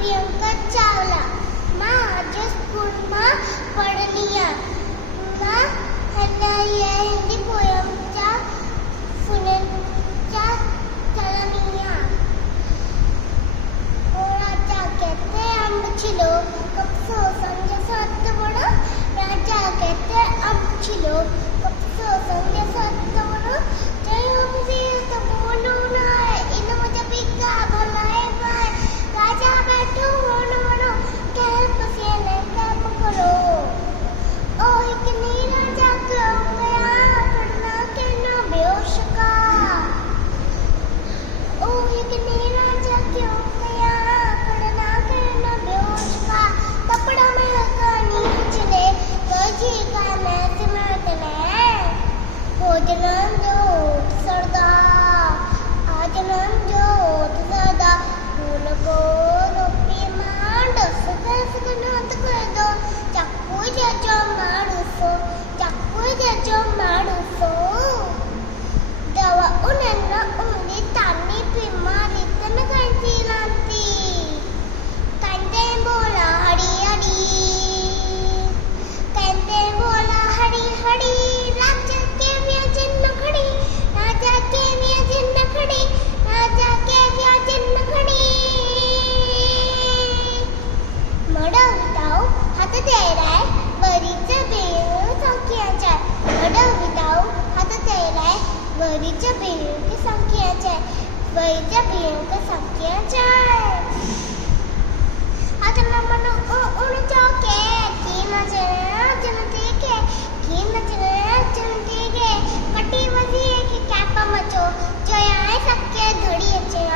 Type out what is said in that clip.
प्रियंका चावला मां आज स्कूल में पढ़निया मां हल्ला ये हिंदी पोयम चा फुलनचा चलनिया और राजा कहते अम्ब छिलो कपसो संजय सत्य बड़ा राजा कहते अम्ब छिलो कपसो संजय सत्य बड़ा जय हम से तो बोलो ना इन मुझे पिका भलाए भाई राजा बैठो होनो होनो कैंप से ले काम करो ओ एक नीला जाग गया पढ़ना के ना बेहोश का ओ एक नीला जाग गया पढ़ना के ना बेहोश का कपड़ा में कहानी चले जी का मैं सिमरतने भोजन जो सरदा आज नाम जो सरदा फूल को रोपी मांड सुबह नोट कर दो चक्कू जो मारूसो चक्कू जो मारूसो दवा उन्हें उंगली तानी बीमारी तन करती लाती कंदे बोला हरी हरी कंदे बोला हरी हरी राजा के व्यजन नखड़ी राजा के व्यजन नखड़ी राजा के व्यजन नखड़ी मड़ा विदाओ हाथ दे रहा है बरीच बेर संख्या चार मड़ा विदाओ हाथ दे रहा है बरीच बेर की संख्या चार बरीच बेर की संख्या चार हाथ मन उन चौके की नजर जनते के की नजर जनते के कटी वजी की कैप मचो जो आए सबके घड़ी अच्छे